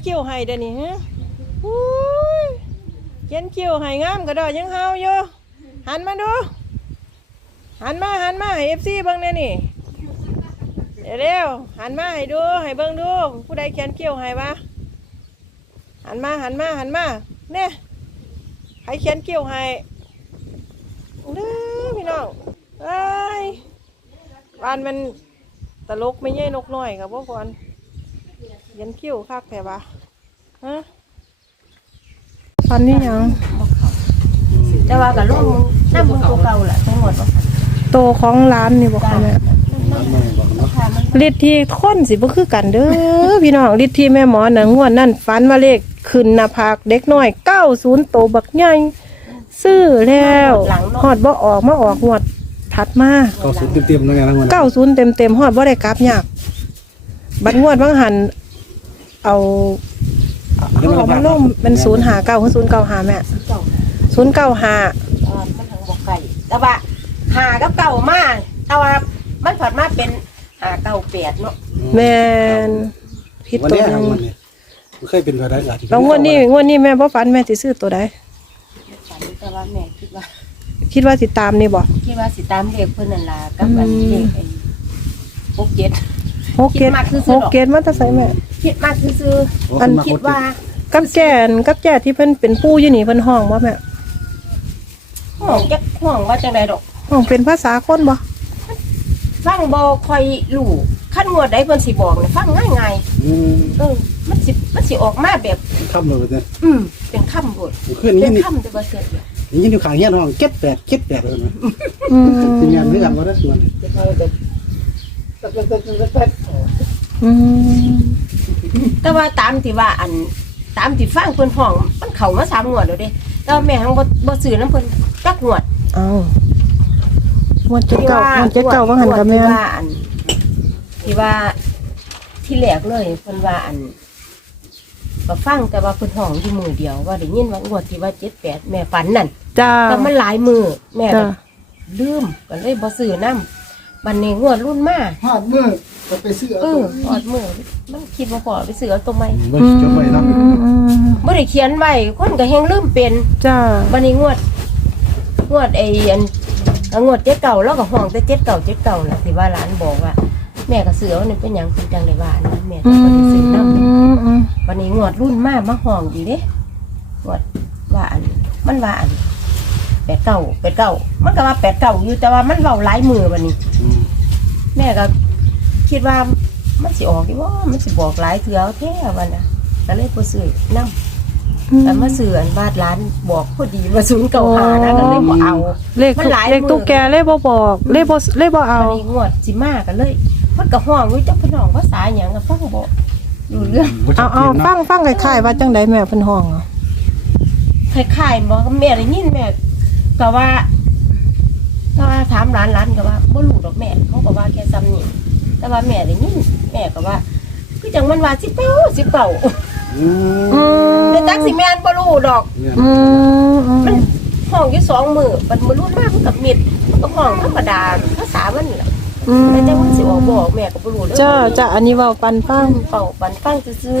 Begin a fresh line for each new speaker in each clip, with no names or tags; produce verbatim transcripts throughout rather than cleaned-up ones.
คิ้วให้เด้อนี่ฮะอุ้ยเขียนคิ้วให้งามกระดอยังเฮาอยู่หันมาดูหันมาหันมาให้เอฟซีเบิ่งแน่นี่เร็วๆหันมาให้ดูให้เบิ่งดูผู้ใดเขียนคิ้วให้วะหันมาหันมาหันมาเนี่ยให้เขียนคิ้วให้เด้อพี่น้องไอ้บ้านมันตลกไม่ใช่นกน้อยครับพวกคนเขียนคิ้วคักแต่ว่าฮะฟันนี่ยัง
แต่ว่ากับลูกน้ำมันตัวเก่าแหละทั้งหมด
โตของร้านนี่บอกค่ะแม่ฤทธิ์ที่ค้นสิบ่คือกันเด้อพี่น้องฤทธิ์ที่แม่หมอน่ะงวดนั่นฟันว่าเลขขึ้นหน้าผากเด็กน้อยเก้าสิบโตบักใหญ่ซื้อแล้วฮอดบ่ออกมาออกงวดถัดมา
เก้าสิบเต็มๆแล้วไงทั้งหมด
เก้าสิบเต็มๆฮอดบ่ได้กลับยากบัดงวดบางหันเอาเอามาลงเป็นศูนย์ห้าเก้าคือศูนย์เก้าห้าแม่ศูนย์เก้าห้า
มันทางบอกไก่แต่ว่าหากับเก่ามากแต่ว่ามันผัดมาเป็นหาเก่าแปดเนาะ
แม่นผิดตัวนึง
เคยเป็นไปได้หลายที
แล้วงวดนี้งวดนี้แม่บ่ฝันแม่สิซื้อตัวใด
แต่ว่าแม่คิดว่า
คิดว่าสิตามนี่บ่
คิดว่าสิตามเลขเพิ่นนั่นล่ะกับอันเลขไอ้หกเจ็ด
หกเกตหกเกตมันจะใส่แม่
คิดมากซื่อๆอันคิดว่า
กับแก่นกับแก่ที่เพิ่นเป็นปู่อยู่นี่เพิ่นห้องบ่แม่
ห้องจักห้องว่าจังได๋ดอก
ห้องเป็นภาษาคนบ่
ฟังบ่ค่อยรู้คันงวดใดเพิ่นสิบอกนี่ฟังง่ายๆอืมเออมันสิมันสิออกมาแบบ
ค่ำเลยเนี่ย
อืมเป็นค่ำโลดเป็นค่ำแต่บ่เกิด
นี่ยินอยู่ข้างเฮียนห้องเจ็ดแปดเจ็ดแปดเลยนะอืมสิงานคือกันบ่ได้ส่วน
อืม
แต่ว่าตามที่ว่าอันตามที่ฟังเพิ่นห้องมันเข้ามาสามงวดแล้วเด้แต่แม่หังบ่บ่ซื้อนำเพิ่นจักงวด
อ้าวงวดเจ็ดเก้างวดเจ็ดเก้าว่าหั่นก็แม่น
ที่ว่าที่แรกเลยเพิ่นว่าอันก็ฟังแต่ว่าเพิ่นห้องอยู่มือเดียวว่าได้ยินว่างวดที่ว่าเจ็ดแปดแม่ฝันนั่น
จ้า
แต่มันหลายมือแม่ก็ลืมก็เลยบ่ซื้อนำบัดนี้งวดรุ่นมา
ฮอดมือก็ไปซื้อ
เออฮอดมือมันคิดว่าพอไปซื้อเอาตัวใหม่
บ่จดไว้เนาะ
บ่ได้เขียนไว้คนก็แฮงลืมเป็น
จ้า
บัดนี้งวดงวดไอ้อันงวดเจ็ดเก่าแล้วก็ห้องแต่เจ็ดเก่าเจ็ดเก่าน่ะที่ว่าหลานบอกว่าแม่ก็ซื้อเอานี่เป็นหยังคือจังได๋ว่านะแม่ก็บ่ได้ซื้อนำบัดนี้งวดรุ่นมามาห้องอยู่เด้งวดว่าอันมันว่าอันแปดเก้า แปดเก้ามันก็ว่าแปดเก้าอยู่แต่ว่ามันเว้าหลายมือบัดนี้แม่ก็คิดว่ามันสิออกอยู่ว่ามันสิบอกหลายเทื่อแท้ว่าน่ะก็เลยบ่ซื้อนำแต่มาซื้ออันบาทร้านบอกพอดีว่าศูนย์เก้าห้านะก็เลยบ่เอา
เลขเลขตุ๊กแกเลยบ่บอกเลขบ่เลขบ่เอา
บัดนี้งวดสิมาก็เลยมันก็ห้องอยู่จักพี่น้องภาษาหยังก็ฟังบ่รู้เรื่อง
เอาเอาฟังฟังคล้ายๆว่าจังได๋แม่เพิ่นห้องอ่ะ
คล้ายๆบ่แม่ได้ยินแม่ก็ว่าถ้าถามร้านร้านก็ว่าบ่รู้ดอกแม่เขาก็ว่าแค่ซ้ำนี่แต่ว่าแม่ได้ยินแม่ก็ว่าคือจังมันว่าสิบเก้า สิบเก้าอืมแต่จักสิแม่นบ่รู้ดอกอืมมันห้องอยู่สองมื้อบัดมื้อรุ่นมามันก็มิดมันก็ห้องธรรมดาภาษามันนี่ล่ะอืมแต่มันสิออกบ่แม่ก็บ่รู้เด้อ
จ้าจ้าอันนี้เว้าปันฟัง
เป่าปันฟังซื่อ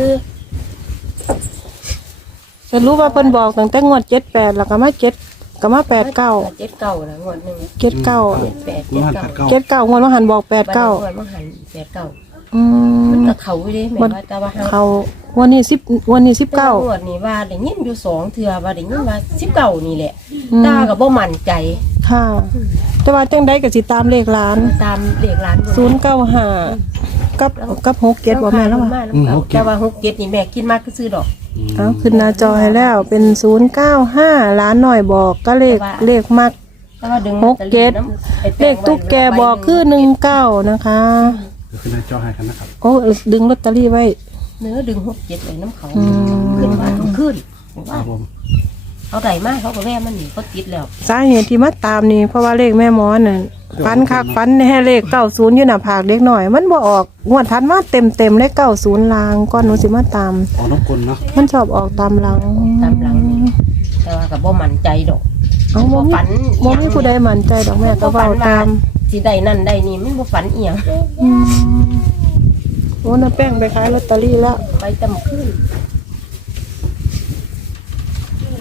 ๆจะรู้ว่าเพิ่นบอกตั้งแต่งวดเจ็ดแปดแล้วก็มาเจ็ดก็มาแปดเก้า
เจ็ดเก้านะงวดนึง
เจ็ดเก้า
เจ็ดแปด เจ็ดเก้า
เจ็ดเก้างวดว่าหันบอกแปดเก้าง
วดว่าหันแปดเก้า
อืม
มันก็เข้าอยู่เด้แม่ว่าแต่ว่า
เขาวันนี้สิบวันนี้สิบเก้าง
วดนี้ว่าได้ยินอยู่สองเทื่อว่าได้ยินว่าสิบเก้านี่แหละตาก็บ่มั่นใจ
ค่ะแต่ว่าจังได๋ก็สิตามเลขร้าน
ตามเลขร้าน
ศูนย์เก้าห้ากับกับหกเจ็ดบ่แม่แล้วว่า
แต่ว่าหกเจ็ดนี่แม่คิดมากก็ซื้อดอก
เอาขึ้นหน้าจอให้แล้วเป็นศูนย์เก้าห้าล้านหน่อยบอกก็เลขเลขมักหกเจ็ดเลขตุ๊กแกบอกคือหนึ่งเก้านะคะ
ขึ้นหน้าจอให้กันนะครับ
โอ้ดึงลอตเตอรี่ไว้
เนื้อดึงหกเจ็ดไว้น้ำเขาขึ้นมาขึ้นว่าเขาได้มากเขาก็แว่มันนี่เขาติดแล้ว
สาเหตุที่มาตามนี่เพราะว่าเลขแม่หมอน่ะฟันคักฟันแห่เลขเก้าศูนย์อยู่หน้าผากเล็กหน่อยมันบ่ออกงวดทัดมาเต็มเต็มเลขเก้าศูนย์ลางก้อนหนูสิมาตาม
อ๋อน้องกลเนาะ
มันชอบออกตามหลัง
ตามหลังแต่ว่ากับบ่มั่นใจดอก
เอาบ่ฝันบ่มีผู้ใดมั่นใจดอกแม่ก็เว้าตาม
สิได้นั่นได้นี่มันบ่ฝันอีหยัง
โอ้น้าแป้งไปขายลอตเตอรี่แล้ว
ไปตำขึ้น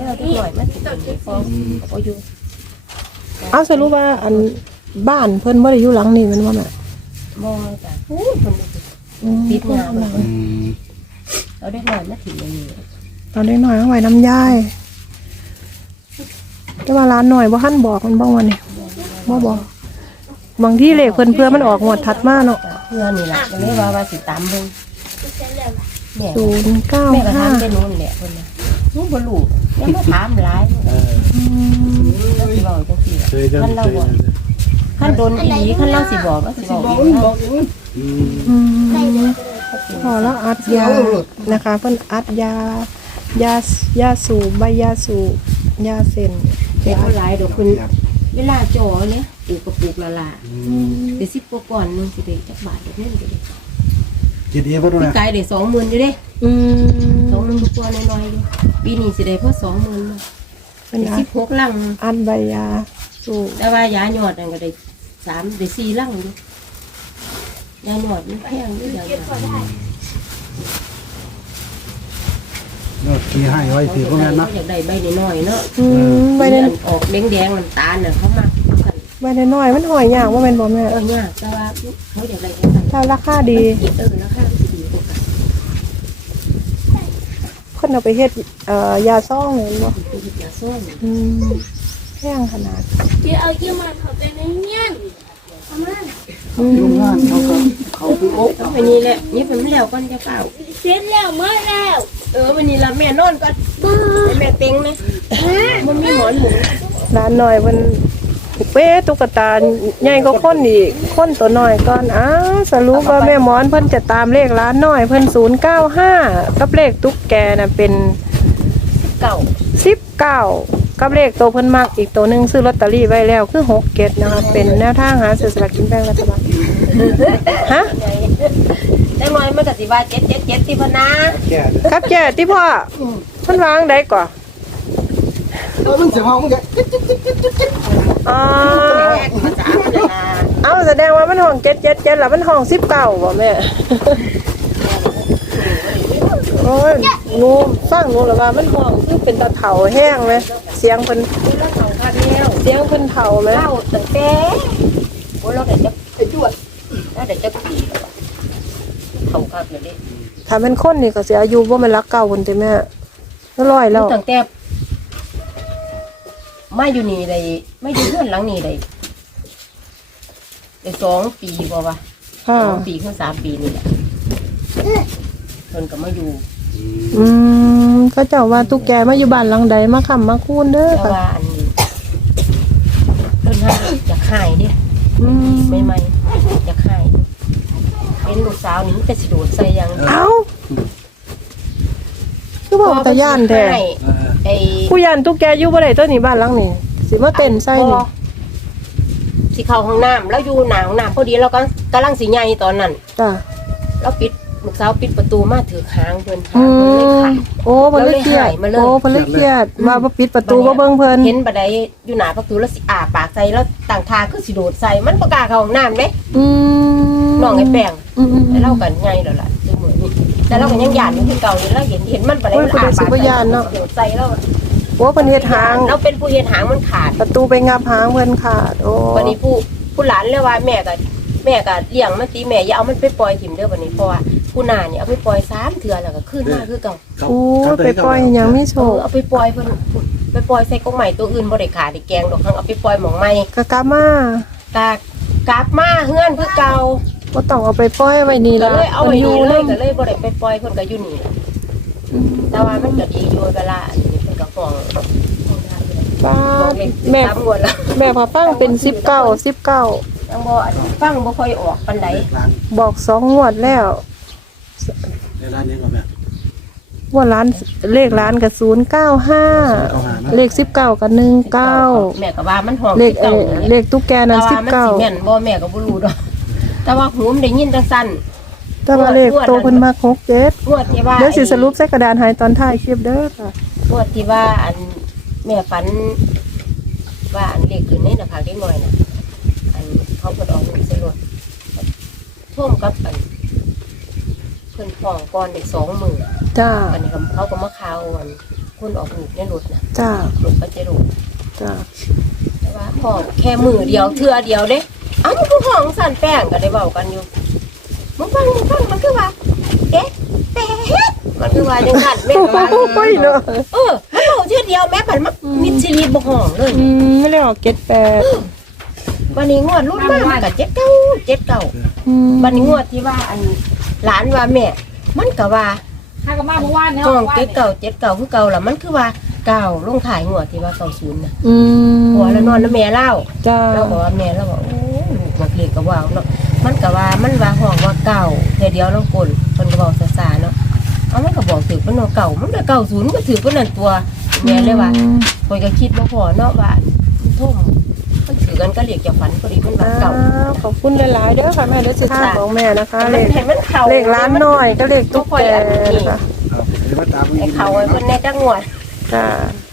เราเด็กหน่อยมาถึงนี่พอเอาอยู่
เอาสรุปว่าอันบ้านเพิ่นบ่ได้อยู่หลังนี้แมันว่าแม่
มองจ้ะโอ้ยคนนี้
อืม
ติดงาน
อืม
เราเด็กหน่อยมาถึงนี่
ตอนเด็กน้อยเอาไว้น้ำยายแต่ว่าร้านหน่อยบ่ทันบอกมันบ่วันนี้บ่บอกบางที่เลขเพิ่นเพื่อมันออกงวดถัดมาเนาะ
เพื่อนนี่แหละก็เลยว่าว่าสิตามเบิ่งแม่
ศูนย์เก้า
แม่ก็
ห้า
ทำเป็นนู่นแหละคนน่ะนู้นบ่รู้ยังมาถามหลาย
เออ
แล้วสิบอกจังซี่
เคยจัง
คันเรา
เคย
บอก
จัง
คันโดนอีหลีคันเราสิบอกก็สิบอกอีกนะ
อืม
อืมพอแล้วอัดยานะคะเพิ่นอัดยายายาสูบใบยาสูบยาเส้น
เด็กหลายดอกคุณเวลาจ่อเนี่ยปลูกกระปุกละละ
อืม
เดี๋ยวสิบกว่าก่อนหนึงสิได้จักบาทเดี๋ยวนี้เดี๋ยว
คิดเองบ่รู้
พี่
นะ
กายได้สองหมื่นอยู่เด้
อืม
สองหมื่นกว่าน้อยๆอยู่ปีนี้สิได้พอสองหมื่น
เป็นอั
สิ
ด
บหกลัง
อัดใบยาสูบ
แต่ว่ายาหยอดนั่นก็ได้สามได้สี่ลังอยู่ยาหยอดมันแพงด้วยอย่างนั้น
เนาะที่ให้ไว้ถือพวกนั้นเนาะ
อยากได้ใบน้อยๆเนาะ
อืมใบ
ใบ
เดน
ออกแดงๆน้ำตาลน่ะเขามักกัน
ใบเดนน้อยมันหอยยากว่าแม่นบ่แม่
เออยากแต่ว่าเขาอยากได้กัน
ถ้าราคาดี
เออราคามันดีกว่ากัน
เพิ่นเอาไปเฮ็ดเอ่อยาซ่องเลยบ่
เป็นยาส้ม
อืมแพงขนาด
เดี๋ยวเอายี่มันเขาไปในเงี้ยนทำไม
อืม
โรงงานเขาก็เขาคือโอ๊ะ
ต้องไปนี่แหละนี่เป็นแล้วก่อนจะเปล่า
เสร็จแล้วเมื่อแล้ว
เออวันนี้ละแม่นอนก่อนให้แม่เต็งนะมันมีหมอนหมุน
ร้านน้อยเพิ่นเป้ตุ๊กตาใหญ่กว่าคนอีกคนตัวน้อยก่อนอ้าวสรุปว่าแม่หมอนเพิ่นจะตามเลขร้านน้อยเพิ่นศูนย์เก้าห้ากับเลขตุ๊กแกน่ะเป็น
เก่า
สิบเก้ากับเลขตัวเพิ่นมักอีกตัวหนึงซื้อลอตเตอรี่ไว้แล้วคือหกเจ็ดนะคะเป็นแนวทางหาซื้อสลากกินแบ่งรัฐบาลฮะ
ได้น้อยมันก็สิว่าเจ็ดเจ็ดเจ็ดที่พนา
แก่
ครับแก่ที่พ่อเพิ่นวางได้ก่อน
เออมันสิเฮามึงแก
อ๋อ
ภาษาพนา
เอาแสดงว่ามันห้องเจ็ดเจ็ดเจ็ดแล้วมันห้องสิบเก้าบ่แม่ โอ้ยหนูฟังหนูแล้วว่ามันห้องคือเป็นตะเถาแห้งไหมเสียงเพิ่น
แล้วเขาคาดแล้ว
เสียงเพิ่นเถาไหม
เล่าตั้งแต่โอ้เราได้จะไปจวดแล้วได้จะปีเขาคาดเลยดิ
ถ้าเป็นคนนี่ก็สิอายุบ่แม่นรักเก่าคนติแม่ก็ร้อยแล้ว
ตั้งแต่มาอยู่นี่ได้ไม่อยู่เพื่อนหลังนี่ได้ได้สองปีบ่วะ
ค่ะ
สองปีขึ้นสามปีนี่แหละเพิ่นก็มาอยู่
อืมก็เจ้าว่าตุ๊กแกมาอยู่บ้านหลังใดมาค้ำมาคูนเด้อ
แต่
ค่ะ
ว่าอันนี้เพิ่นให้อยากหายเดิ
อืม
ไม่ไม่อยากหายเป็นลูกสาวนี่มันจะสิโดดใส่อยังเดียว
เอ้าคือบอกตาย่านแท้
ให้
เออ
ไอ้
ผู้ย่านตุ๊กแกอยู่บ่ได้ตัวนี้บ้านหลังนี้สิมาเต้นใส่นี่
สิเข้าห้องน้ำแล้วอยู่หน้าห้องน้ำพอดีเราก็กำลังสิใหญ่ตอนนั้น
จ้ะ
เราปิดลูกสาวปิดประตูมาถือหางเพิ่นหา
อื
เพิ่นเลย
ม
ขาด
โอ้เพิ่นเลยเครียด
แล้วเลยหายมาเลย
โอ้เพิ่นเลยเครียดว่าบ่ปิดประตูบ่เบิ่งเพิ่น
เห็นบัดใดอยู่หน้าประตูแล้วสิอาปากใส่แล้วต่างทาคือสิโดดใส่มันบ่กล้าเข้าห้องน้ำเด้
อืม
น้องไอ้แป้ง
อืมอืม
แต่เรากันใหญ่แล้วล่ะคือเหมือนนี่แต่เราก็ยังหยาดอยู่คือเก่าอยู่แล้วเห็นเห็นมันบัดใด
โอ้ย
มันอา
ผู้ใดสิ
ปาก
บ่ย้านเนาะ
โดดใส่แล้ว
โอ้เพิ่นเฮ็ดหาง
เราเป็นผู้เฮ็ดหางมันขาด
ประตูไปงับหางเพิ่นขาดโอ้
วันนี้ผู้ผู้หลานเลยว่าแม่ก็แม่ก็เลี้ยงมันตีแม่อย่าเอามันไปปล่อยถิ่มเด้อวันนี้เพราะว่าผู้นาเนี่ยเอาไปปล่อยสามเทื่อแล้วก็ขึ้นมาคือเก่า
เขา
โอ้
เขา
ไปปล่อยหยังมีโช
เออ
ค
เอาไปปล่อยเพิ่นไปปล่อยใส่กรงใหม่ตัวอื่นบ่ได้ขาดได้แกงดอกทั้งเอาไปปล่อยหมองใหม่
ก็กลับมาก
ากกลับมาเฮือนคือเก่า
บ่ต้องเอาไปปล่อยไว้นี่
ก็
ล่ะ
เลยเอาไว้นี่เลย
พิ่
ก็เลยบ่ได้ไปปล่อยเพิ่นก็อยู่นี่ล่ะแต่ว่ามันก็ดีอยู่เวลาอันนี้เพิ่นก็ฟ้อง
ป้า
ฟ้องเลข
แม่
สามงวดแล้ว
แม่พอฟังเป็นสิบเก้าสิบเก้า
ยังบ่อันฟังบ่ค่อยออกปานใด
ร้าน
บอกสองงวดแล้ว
ในร้านนี้ก็แบบ
ว่าร้านเลขร้านกับศูนย์เก้าห้าเลขสิบเก้ากับหนึ่งเก้า
แม่ก็ว่ามันห้อง
เลข
สิบ
เอ่
เก้า
อเลขตุ๊กแก
แต่
นั้นสิ
ว่า
บ
มัน
เก้า
สิแม่นบ่แม่ก็บ่รู้ดอกแต่ว่าหูมันได้ยินจังซั่น
แต่ว่าเลขโตเพิ่นมาหกเจ็ด
งวดที่ว่า
เดี๋ยวสิสรุปใส่กระดานให้ตอนท้ายคลิปเด้อค่ะ
งวดที่ว่าอันแม่ฝัน ว่าอันเลขขึ้นในหน้าผากเด็กน้อยน่ะอันเขาเปิดออกหนึ่งใส่รถท่วมกับอันเพิ่นฟ้องก่อนได้สองหมื่น
จ้า
อันนี้ก็เขาก็มาข่าวอันคนออกลูกในรถนะ
จ้าร
ถปาเจโร่
จ้า
แต่ว่าห้องแค่มือเดียวเทื่อเดียวเด้อ้าวมันคือห้องสั่นแป้งก็ได้เว้ากันอยู่มึงฟังมึงฟังมันคือว่าเอ๊ะแต่เฮ็ดมันคือว่าจังซั่นแม่ก็ว่า
โอ้ยเนาะ
เออมันเว้าเทื่อเดียวแม่บัดมันมิดชีวิตบ่ห้องเลย
อืมไม่ได้ออกเก็ดแปด
วันนี้งวดรุ่นมามันก็เจ็ดเก้าเจ็ดเก้า
อืม
วันนี้งวดที่ว่าอันหลานว่าแม่ มันก็ว่า
ถ้าก็มาเมื่อวานเนี่ย
ห้องเจ็ดเก้าเจ็ดเก้าคือเก่าล่ะมันคือว่าเก้าลงขายงวดที่ว่าเก้าศูนย์น่ะ
อืม
หัวแล้วนอนแล้วแม่เล่า
จ้า
เราบอกว่าแม่เราบอกโอ้ลูกมักเรียกก็ว่าวเนาะมันก็ว่ามันว่าห้องว่าเก่าแต่เดียวน้องกลคนก็บอกซาซาเนาะเอามันก็บอกถือเป็นเก่ามันก็เก่าศูนย์ก็ถือเป็นนั่นตัวแม่เลยว่าคนก็คิดว่าพอเนาะว่าทุ่มมันถือกันก็เรียกจากฝันพอดีมันว่า
อ้า
เก่าว
ขอบคุณหลายๆเด้อค่ะแม่เด้อสิทาของแม่นะคะ เลข
เห็นมันเข่า
เลขร้านน้อยก็เลขตุ๊กแกนะคะ
ครับเดี๋ยวมาตาม
ไอ้เข่าไอ้คนในจังหวัด
ค
จ้า
รับ